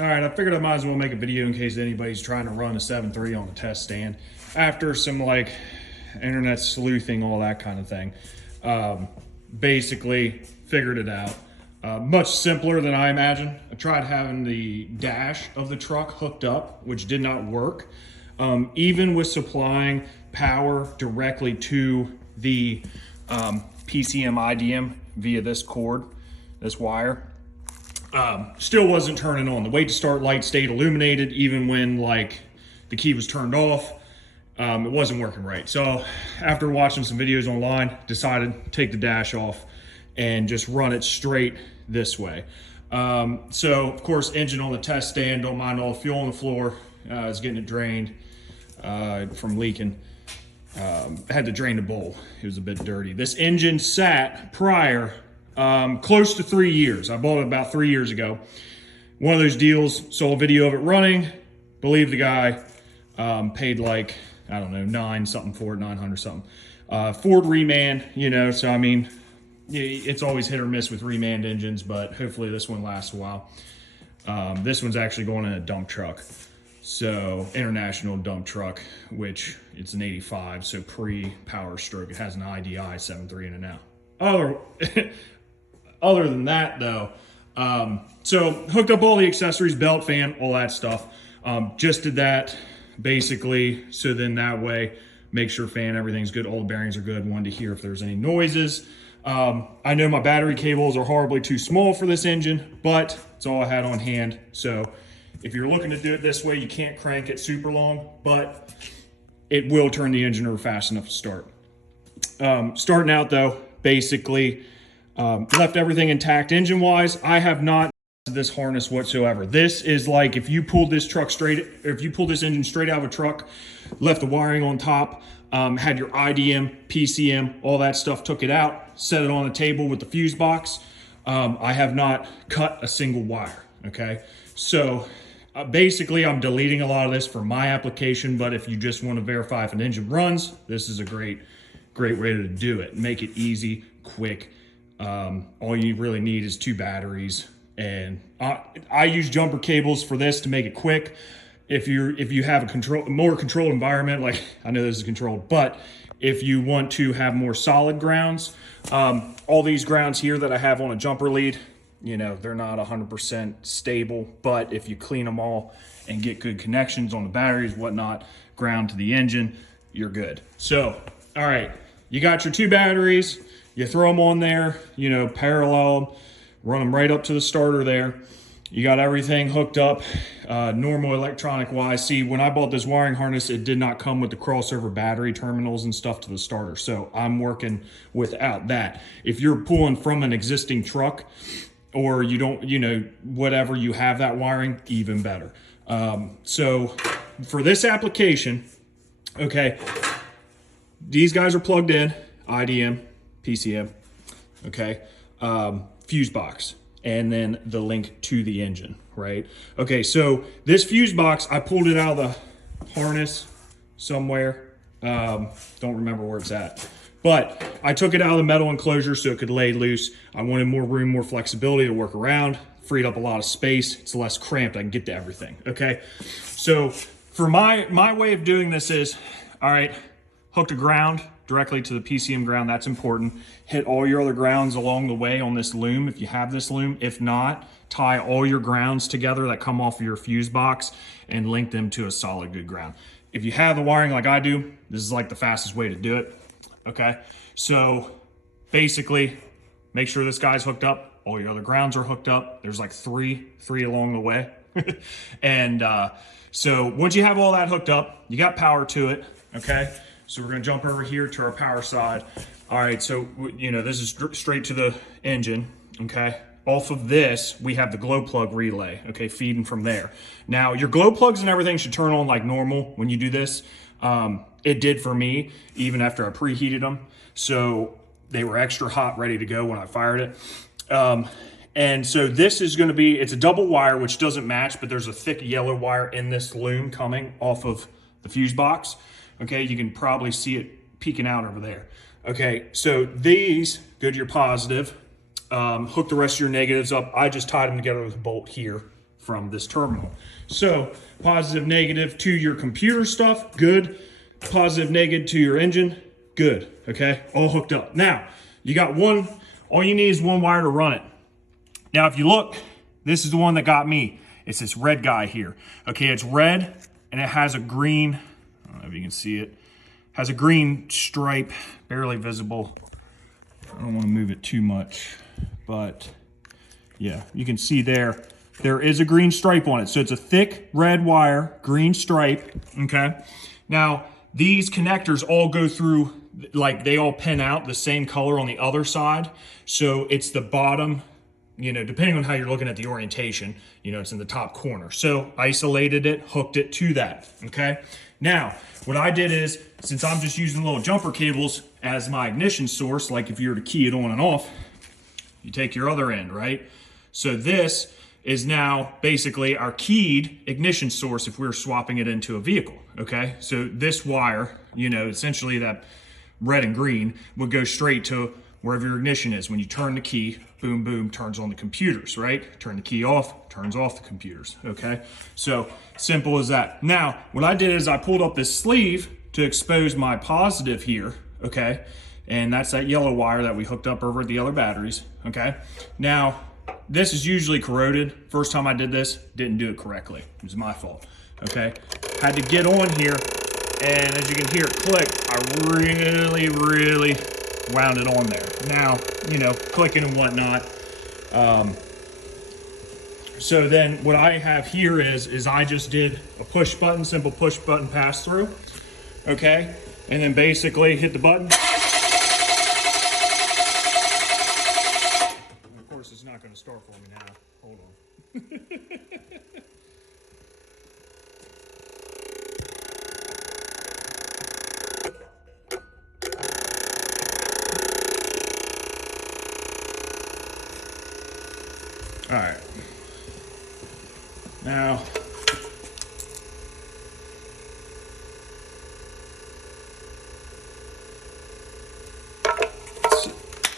All right, I figured I might as well make a video in case anybody's trying to run a 7.3 on a test stand. After some like internet sleuthing, all that kind of thing, basically figured it out. Much simpler than I imagined. I tried having the dash of the truck hooked up, which did not work. Even with supplying power directly to the PCM IDM via this cord, this wire, still wasn't turning on. The wait to start light stayed illuminated even when like the key was turned off. It wasn't working right. So after watching some videos online, decided to take the dash off and just run it straight this way. So of course, engine on the test stand, don't mind all the fuel on the floor. It's getting it drained from leaking. Had to drain the bowl. It was a bit dirty. This engine sat prior close to 3 years. I bought it about 3 years ago. One of those deals, saw a video of it running, believe the guy, paid like, I don't know, 900 something for it, 900 something. Ford reman, you know, so I mean, it's always hit or miss with reman engines, but hopefully this one lasts a while. This one's actually going in a dump truck. So international dump truck, which it's an 85, so pre-power stroke. It has an IDI 7.3 in it now. Other than that though, so hooked up all the accessories, belt, fan, all that stuff. Just did that basically, so then that way, make sure fan, everything's good, all the bearings are good. Wanted to hear if there's any noises. I know my battery cables are horribly too small for this engine, but it's all I had on hand. So if you're looking to do it this way, you can't crank it super long, but it will turn the engine over fast enough to start. Starting out though, basically, left everything intact engine-wise. I have not this harness whatsoever. This is like if you pulled this truck straight, if you pulled this engine straight out of a truck, left the wiring on top, had your IDM, PCM, all that stuff, took it out, set it on a table with the fuse box. I have not cut a single wire, okay? So basically I'm deleting a lot of this for my application, but if you just want to verify if an engine runs, this is a great way to do it. Make it easy, quick. All you really need is 2 batteries, and I use jumper cables for this to make it quick. If you have a more controlled environment, like I know this is controlled, but if you want to have more solid grounds, all these grounds here that I have on a jumper lead, you know, they're not 100% stable, but if you clean them all and get good connections on the batteries, whatnot, ground to the engine, you're good. So, all right, you got your 2 batteries, you throw them on there, you know, parallel, run them right up to the starter there. You got everything hooked up, normal electronic wise. See, when I bought this wiring harness, it did not come with the crossover battery terminals and stuff to the starter. So I'm working without that. If you're pulling from an existing truck or you don't, you know, whatever, you have that wiring, even better. So for this application, okay, these guys are plugged in, IDM, PCM, okay, fuse box, and then the link to the engine, right? Okay, so this fuse box, I pulled it out of the harness somewhere. Don't remember where it's at. But I took it out of the metal enclosure so it could lay loose. I wanted more room, more flexibility to work around, freed up a lot of space. It's less cramped, I can get to everything, okay? So for my way of doing this is, all right, hook to ground directly to the PCM ground, that's important. Hit all your other grounds along the way on this loom, if you have this loom. If not, tie all your grounds together that come off of your fuse box and link them to a solid good ground. If you have the wiring like I do, this is like the fastest way to do it, okay? So basically, make sure this guy's hooked up, all your other grounds are hooked up. There's like three along the way. And so once you have all that hooked up, you got power to it, okay? So we're gonna jump over here to our power side. All right, so you know, this is straight to the engine, okay? Off of this, we have the glow plug relay, okay, feeding from there. Now, your glow plugs and everything should turn on like normal when you do this. It did for me, even after I preheated them. So they were extra hot, ready to go when I fired it. And so this is gonna be, it's a double wire, which doesn't match, but there's a thick yellow wire in this loom coming off of the fuse box. Okay, you can probably see it peeking out over there. Okay, so these go to your positive, hook the rest of your negatives up. I just tied them together with a bolt here, from this terminal. So positive, negative to your computer stuff, good. Positive, negative to your engine, good, okay? All hooked up. Now, you got one, all you need is one wire to run it. Now, if you look, this is the one that got me. It's this red guy here. Okay, it's red and it has a green, I don't know if you can see it, has a green stripe, barely visible. I don't want to move it too much, but yeah, you can see there is a green stripe on it. So it's a thick red wire, green stripe, okay? Now, these connectors all go through, like they all pin out the same color on the other side. So it's the bottom, you know, depending on how you're looking at the orientation, you know, it's in the top corner. So isolated it, hooked it to that, okay? Now, what I did is, since I'm just using little jumper cables as my ignition source, like if you were to key it on and off, you take your other end, right? So this is now basically our keyed ignition source if we were swapping it into a vehicle, okay? So this wire, you know, essentially that red and green would go straight to wherever your ignition is. When you turn the key, boom, boom, turns on the computers, right? Turn the key off, turns off the computers, okay? So simple as that. Now, what I did is I pulled up this sleeve to expose my positive here, okay? And that's that yellow wire that we hooked up over the other batteries, okay? Now, this is usually corroded. First time I did this, didn't do it correctly. It was my fault, okay? Had to get on here, and as you can hear it click, I really wound it on there. Now, you know, clicking and whatnot. So then what I have here is I just did a push button, simple push button pass through, okay? And then basically hit the button. Of course, it's not gonna start for me now. Hold on. All right. Now,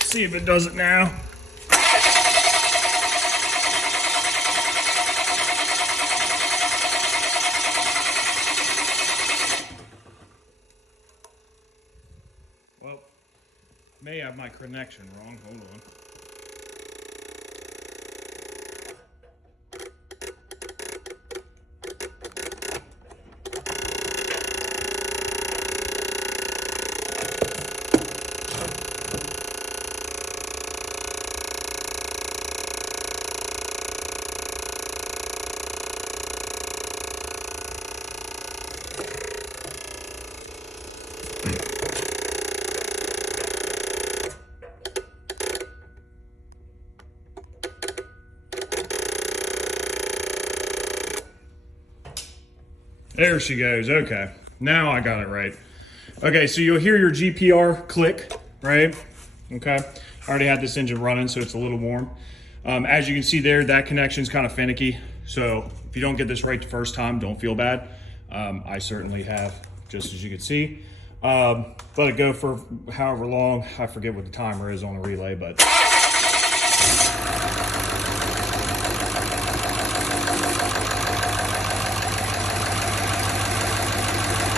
see if it does it now. Well, may have my connection wrong. Hold on. There she goes. Okay, now I got it right. Okay, so you'll hear your GPR click, right? Okay, I already had this engine running, so it's a little warm. As you can see there, that connection's kind of finicky. So if you don't get this right the first time, don't feel bad. I certainly have, just as you can see. Let it go for however long. I forget what the timer is on the relay, but.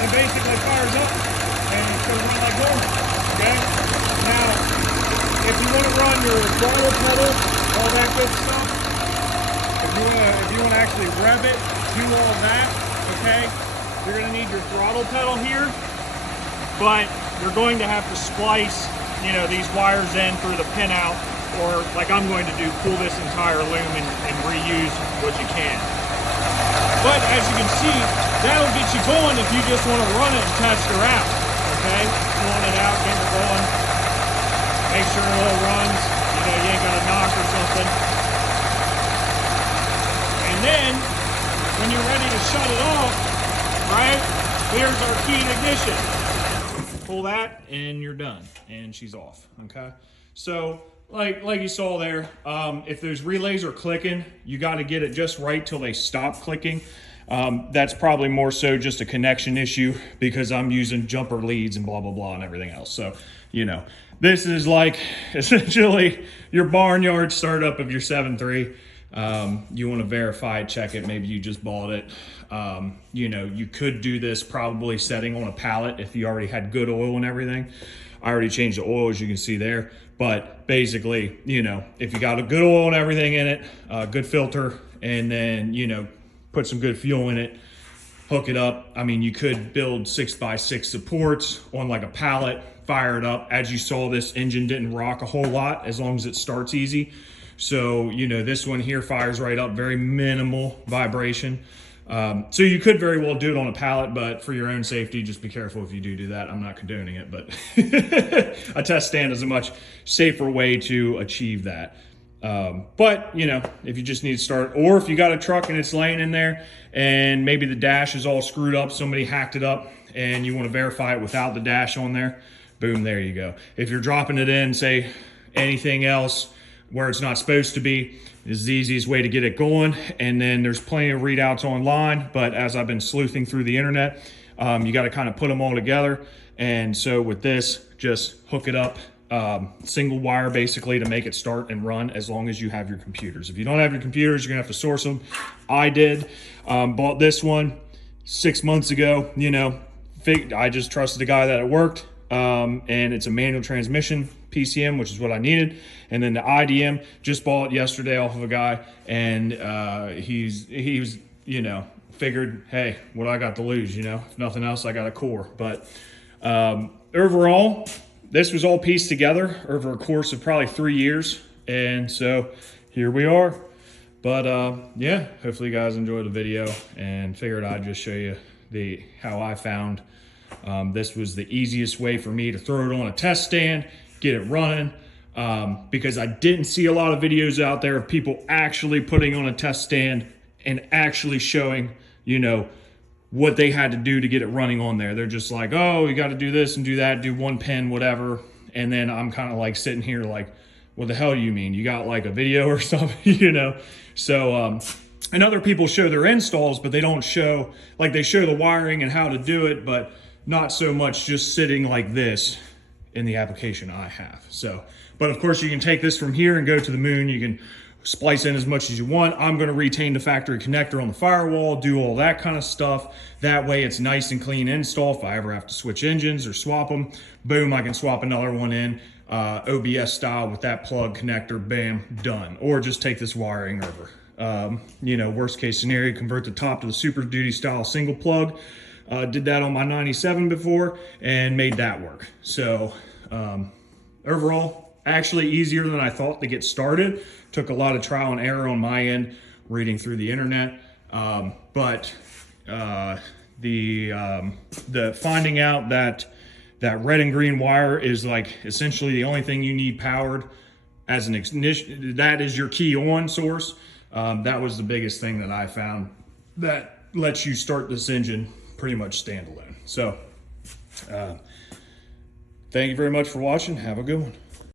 It basically fires up and it's going to run like normal, okay? Now, if you want to run your throttle pedal, all that good stuff, if you want to actually rev it, do all that, okay? You're going to need your throttle pedal here, but you're going to have to splice, you know, these wires in through the pinout, or like I'm going to do, pull this entire loom and reuse what you can. But as you can see, that'll get you going if you just want to run it and test her out, okay? Pulling it out, getting it going. Make sure it all runs, you know, you ain't got a knock or something. And then, when you're ready to shut it off, right, here's our keyed ignition. Pull that, and you're done, and she's off, okay? So, like you saw there, if those relays are clicking, you got to get it just right till they stop clicking. That's probably more so just a connection issue because I'm using jumper leads and blah, blah, blah and everything else. So, you know, this is like essentially your barnyard startup of your 7.3. You want to verify, check it. Maybe you just bought it. You know, you could do this probably setting on a pallet if you already had good oil and everything. I already changed the oil, as you can see there. But basically, you know, if you got a good oil and everything in it, good filter, and then, you know, put some good fuel in it, hook it up. I mean, you could build 6x6 supports on like a pallet, fire it up. As you saw, this engine didn't rock a whole lot as long as it starts easy. So, you know, this one here fires right up, very minimal vibration. So you could very well do it on a pallet, but for your own safety, just be careful if you do that. I'm not condoning it, but a test stand is a much safer way to achieve that. But, you know, if you just need to start, or if you got a truck and it's laying in there and maybe the dash is all screwed up, somebody hacked it up, and you want to verify it without the dash on there, boom, there you go. If you're dropping it in, say anything else where it's not supposed to be, is the easiest way to get it going. And then there's plenty of readouts online, but as I've been sleuthing through the internet, you got to kind of put them all together. And so with this, just hook it up, single wire basically, to make it start and run, as long as you have your computers. If you don't have your computers, you're gonna have to source them. I did, bought this one 6 months ago. You know, I just trusted the guy that it worked, and it's a manual transmission PCM, which is what I needed. And then the IDM, just bought it yesterday off of a guy, and he was, you know, figured, hey, what I got to lose, you know, if nothing else, I got a core. But overall, this was all pieced together over a course of probably 3 years. And so here we are. But yeah, hopefully you guys enjoyed the video, and figured I'd just show you how I found this was the easiest way for me to throw it on a test stand, get it running, because I didn't see a lot of videos out there of people actually putting on a test stand and actually showing, you know, what they had to do to get it running on there. They're just like, oh, you got to do this and do that, do one pin, whatever. And then I'm kind of like sitting here like, what the hell do you mean? You got like a video or something, you know? So, and other people show their installs, but they don't show, like they show the wiring and how to do it, but not so much just sitting like this in the application I have. So, but of course you can take this from here and go to the moon. You can splice in as much as you want. I'm going to retain the factory connector on the firewall, do all that kind of stuff. That way it's nice and clean install. If I ever have to switch engines or swap them, boom, I can swap another one in, OBS style with that plug connector, bam, done. Or just take this wiring over. You know, worst case scenario, convert the top to the Super Duty style single plug. Did that on my 97 before and made that work. So overall, actually easier than I thought to get started. Took a lot of trial and error on my end, reading through the internet. But the finding out that red and green wire is like essentially the only thing you need powered as an ignition, that is your key on source. That was the biggest thing that I found that lets you start this engine pretty much standalone. So thank you very much for watching. Have a good one.